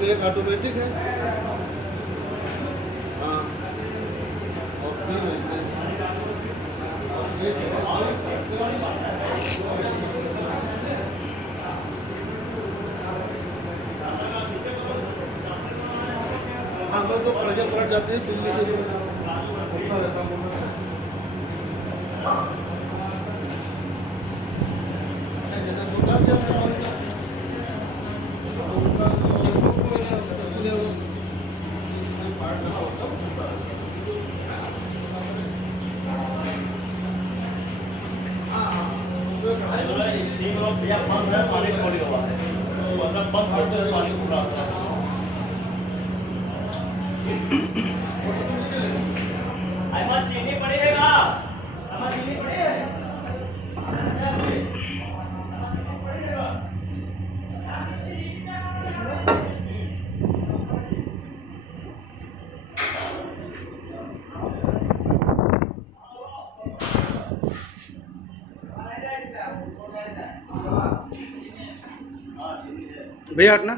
इसमें एक ऑटोमेटिक है। हाँ, और तीन है। हाँ, बस तो प्रेशर पलट जाते हैं बिजली के लिए होता रहता है। जैसा छोटा पानी थोड़ी हुआ है मतलब बंद करते हुए पानी पूरा आता है। अहमद चीनी पड़ेगा, अहमद चीनी पड़ेगा। भैया हटना।